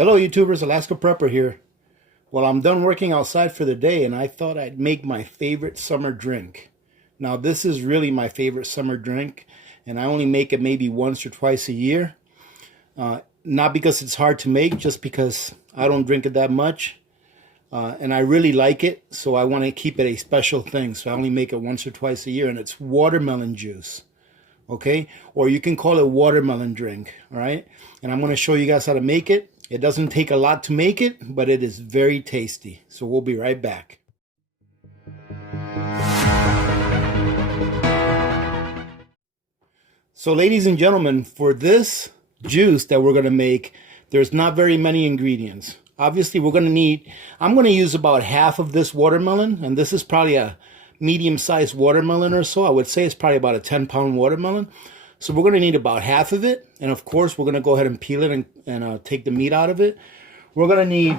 Hello YouTubers, Alaska Prepper here. Well, I'm done working outside for the day and I thought I'd make my favorite summer drink. Now this is really my favorite summer drink and I only make it maybe once or twice a year. Not because it's hard to make, just because I don't drink it that much. And I really like it, so I want to keep it a special thing. So I only make it once or twice a year, and it's watermelon juice. Okay? Or you can call it watermelon drink, all right? And I'm going to show you guys how to make it. It doesn't take a lot to make it, but it is very tasty. So we'll be right back. So ladies and gentlemen, for this juice that we're going to make, there's not very many ingredients. Obviously, I'm going to use about half of this watermelon, and this is probably a medium-sized watermelon or so. I would say it's probably about a 10-pound watermelon. So we're going to need about half of it, and of course, we're going to go ahead and peel it and take the meat out of it. We're going to need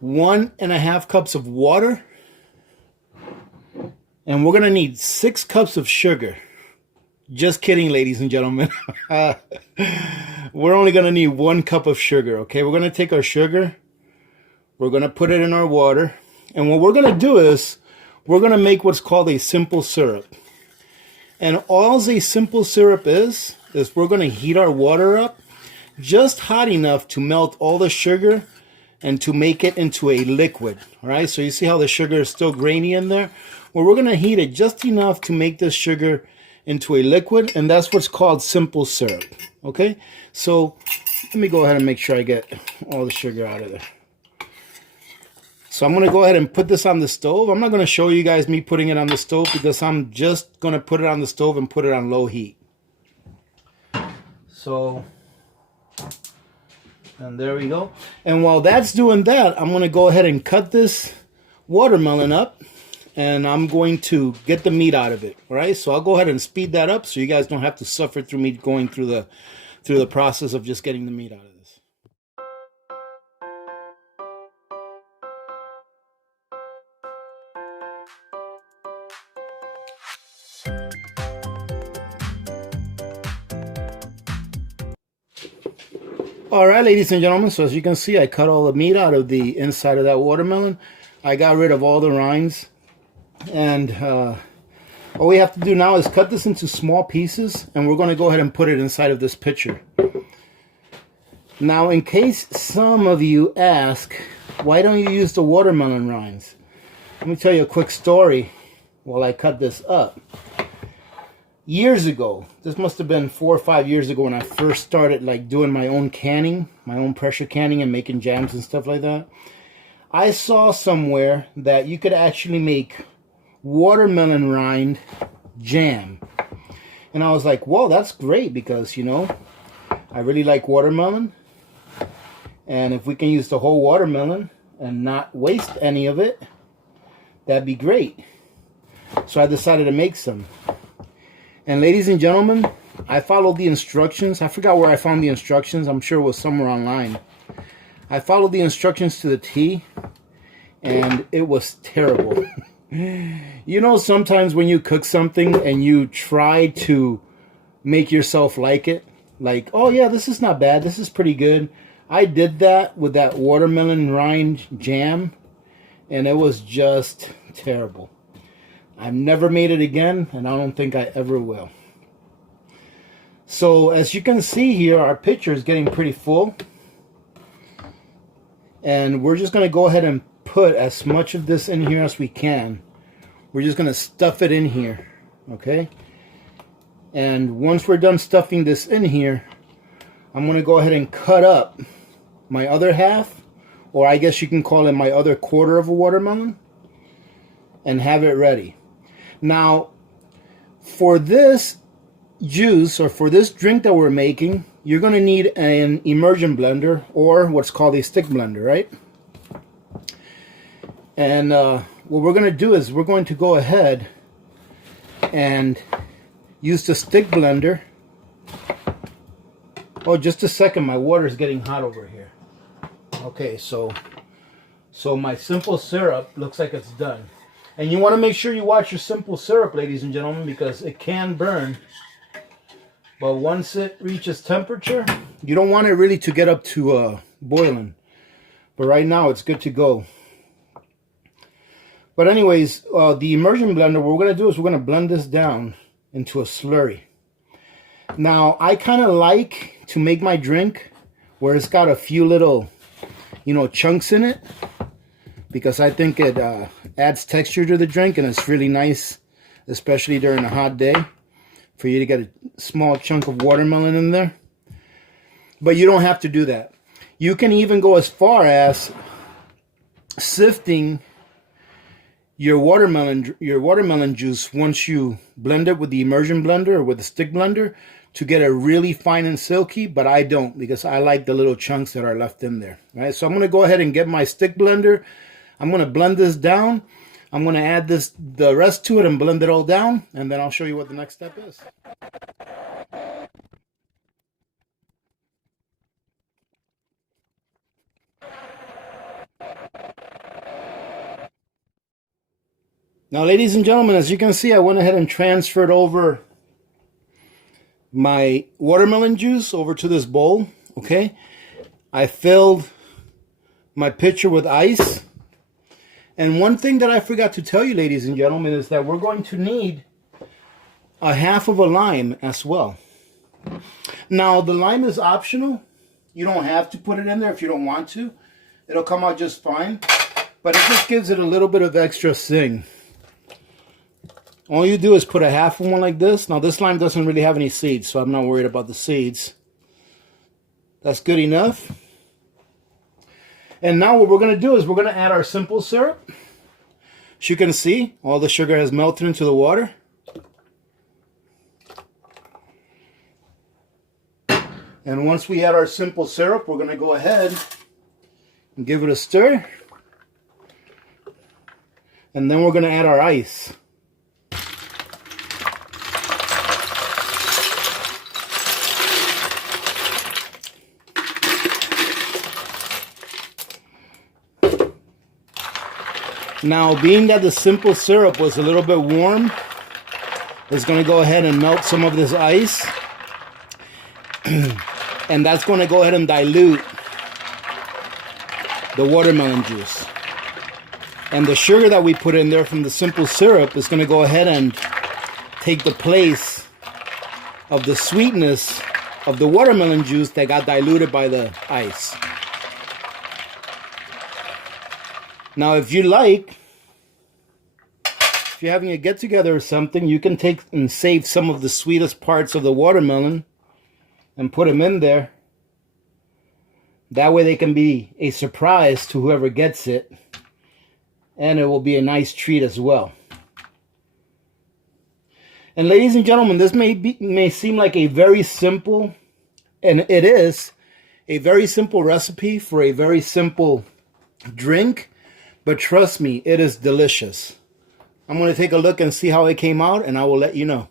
1.5 cups of water, and we're going to need 6 cups of sugar. Just kidding, ladies and gentlemen. We're only going to need 1 cup of sugar, okay? We're going to take our sugar, we're going to put it in our water, and what we're going to do is we're going to make what's called a simple syrup. And all a simple syrup is we're going to heat our water up just hot enough to melt all the sugar and to make it into a liquid, all right? So you see how the sugar is still grainy in there? Well, we're going to heat it just enough to make this sugar into a liquid, and that's what's called simple syrup, okay? So let me go ahead and make sure I get all the sugar out of there. So I'm going to go ahead and put this on the stove. I'm not going to show you guys me putting it on the stove because I'm just going to put it on the stove and put it on low heat. So, and there we go. And while that's doing that, I'm going to go ahead and cut this watermelon up. And I'm going to get the meat out of it, all right? So I'll go ahead and speed that up so you guys don't have to suffer through me going through the process of just getting the meat out of this. All right, ladies and gentlemen, so as you can see, I cut all the meat out of the inside of that watermelon. I got rid of all the rinds. And all we have to do now is cut this into small pieces, and we're going to go ahead and put it inside of this pitcher. Now, in case some of you ask, why don't you use the watermelon rinds? Let me tell you a quick story while I cut this up. Years ago, this must have been 4 or 5 years ago when I first started doing my own canning, my own pressure canning and making jams and stuff like that. I saw somewhere that you could actually make watermelon rind jam, and I was like, whoa, that's great, because you know I really like watermelon, and if we can use the whole watermelon and not waste any of it, that'd be great. So I decided to make some, and ladies and gentlemen, I followed the instructions. I forgot where I found the instructions. I'm sure it was somewhere online. I followed the instructions to the T, and it was terrible. You know, sometimes when you cook something and you try to make yourself like it, like, oh yeah, this is not bad, this is pretty good. I did that with that watermelon rind jam, and it was just terrible. I've never made it again, and I don't think I ever will. So as you can see here, our pitcher is getting pretty full, and we're just going to go ahead and put as much of this in here as we can. We're just going to stuff it in here, okay? And once we're done stuffing this in here, I'm going to go ahead and cut up my other half, or I guess you can call it my other quarter of a watermelon, and have it ready. Now, for this juice, or for this drink that we're making, you're going to need an immersion blender, or what's called a stick blender, right? And what we're going to do is we're going to go ahead and use the stick blender. Oh, just a second, my water is getting hot over here. Okay, so my simple syrup looks like it's done. And you want to make sure you watch your simple syrup, ladies and gentlemen, because it can burn But once it reaches temperature, you don't want it really to get up to boiling. But right now, it's good to go. But anyways, the immersion blender, what we're going to do is we're going to blend this down into a slurry. Now, I kind of like to make my drink where it's got a few little, you know, chunks in it, because I think it adds texture to the drink, and it's really nice, especially during a hot day, for you to get a small chunk of watermelon in there. But you don't have to do that. You can even go as far as sifting your watermelon juice once you blend it with the immersion blender or with the stick blender to get it really fine and silky, but I don't, because I like the little chunks that are left in there. Right? So I'm going to go ahead and get my stick blender. I'm going to blend this down. I'm going to add the rest to it and blend it all down, and then I'll show you what the next step is. Now, ladies and gentlemen, as you can see, I went ahead and transferred over my watermelon juice over to this bowl, okay? I filled my pitcher with ice. And one thing that I forgot to tell you, ladies and gentlemen, is that we're going to need a half of a lime as well. Now, the lime is optional. You don't have to put it in there if you don't want to. It'll come out just fine. But it just gives it a little bit of extra zing. All you do is put a half of one like this. Now, this lime doesn't really have any seeds, so I'm not worried about the seeds. That's good enough. And now what we're going to do is we're going to add our simple syrup. As you can see, all the sugar has melted into the water. And once we add our simple syrup, we're going to go ahead and give it a stir. And then we're going to add our ice. Now, being that the simple syrup was a little bit warm, it's going to go ahead and melt some of this ice. And that's going to go ahead and dilute the watermelon juice. And the sugar that we put in there from the simple syrup is going to go ahead and take the place of the sweetness of the watermelon juice that got diluted by the ice. Now, if you like, if you're having a get-together or something, you can take and save some of the sweetest parts of the watermelon and put them in there. That way they can be a surprise to whoever gets it, and it will be a nice treat as well. And ladies and gentlemen, this may seem like a very simple, and it is, a very simple recipe for a very simple drink. But trust me, it is delicious. I'm going to take a look and see how it came out, and I will let you know.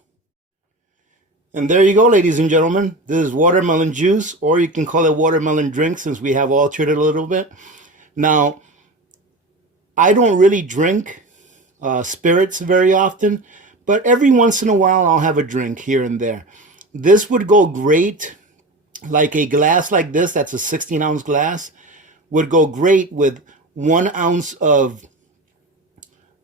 And there you go, ladies and gentlemen. This is watermelon juice, or you can call it watermelon drink since we have altered it a little bit. Now, I don't really drink spirits very often, but every once in a while I'll have a drink here and there. This would go great, like a glass like this, that's a 16-ounce glass, would go great with 1 ounce of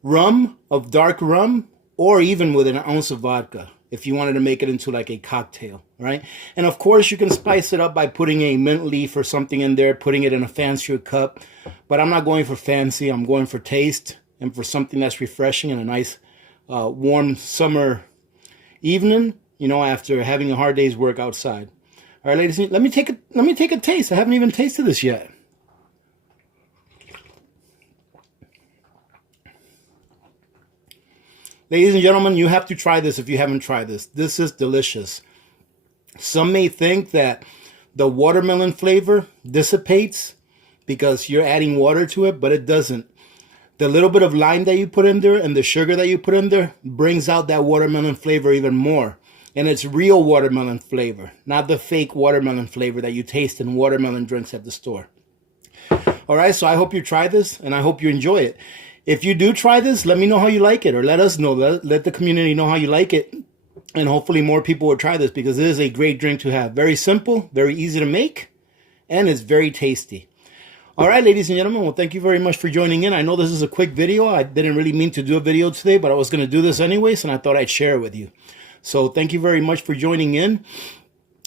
rum, of dark rum, or even with an ounce of vodka, if you wanted to make it into like a cocktail, right? And of course, you can spice it up by putting a mint leaf or something in there, putting it in a fancier cup. But I'm not going for fancy. I'm going for taste and for something that's refreshing and a nice warm summer evening, you know, after having a hard day's work outside. All right, ladies, let me take a taste. I haven't even tasted this yet. Ladies and gentlemen, you have to try this if you haven't tried this. This is delicious. Some may think that the watermelon flavor dissipates because you're adding water to it, but it doesn't. The little bit of lime that you put in there and the sugar that you put in there brings out that watermelon flavor even more. And it's real watermelon flavor, not the fake watermelon flavor that you taste in watermelon drinks at the store. All right, so I hope you try this, and I hope you enjoy it. If you do try this, let me know how you like it, or let us know. Let the community know how you like it. and hopefully more people will try this because it is a great drink to have. Very simple, very easy to make, and it's very tasty. All right, ladies and gentlemen, well, thank you very much for joining in. I know this is a quick video. I didn't really mean to do a video today, but I was going to do this anyways, and I thought I'd share it with you. So thank you very much for joining in.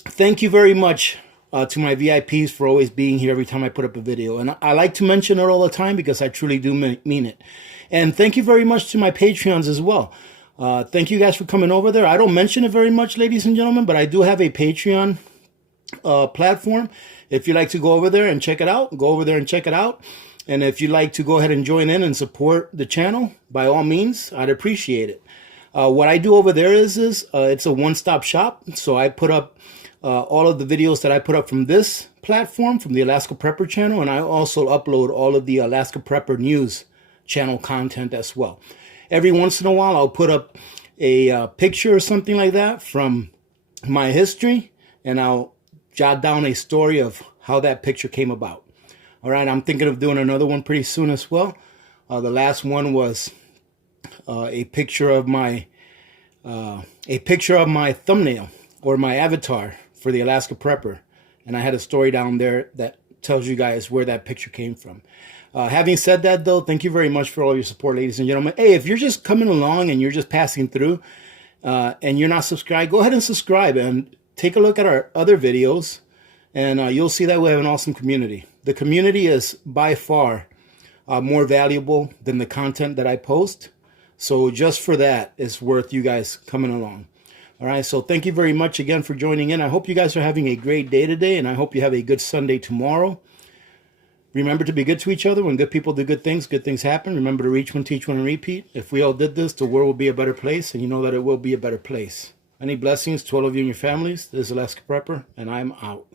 Thank you very much to my VIPs for always being here every time I put up a video. And I like to mention it all the time because I truly do mean it. And thank you very much to my Patreons as well. Thank you guys for coming over there. I don't mention it very much, ladies and gentlemen, but I do have a Patreon platform. If you'd like to go over there and check it out, go over there and check it out. And if you'd like to go ahead and join in and support the channel, by all means, I'd appreciate it. What I do over there is it's a one-stop shop. So I put up all of the videos that I put up from this platform, from the Alaska Prepper channel, and I also upload all of the Alaska Prepper News channel content as well. Every once in a while, I'll put up a picture or something like that from my history, and I'll jot down a story of how that picture came about. All right, I'm thinking of doing another one pretty soon as well. The last one was a picture of my thumbnail or my avatar for the Alaska Prepper, and I had a story down there that tells you guys where that picture came from. Having said that, though, thank you very much for all your support, ladies and gentlemen. Hey, if you're just coming along and you're just passing through and you're not subscribed, go ahead and subscribe and take a look at our other videos, and you'll see that we have an awesome community. The community is by far more valuable than the content that I post. So just for that, it's worth you guys coming along. All right, so thank you very much again for joining in. I hope you guys are having a great day today, and I hope you have a good Sunday tomorrow. Remember to be good to each other. When good people do good things happen. Remember to reach one, teach one, and repeat. If we all did this, the world will be a better place, and you know that it will be a better place. Many blessings to all of you and your families. This is Alaska Prepper, and I'm out.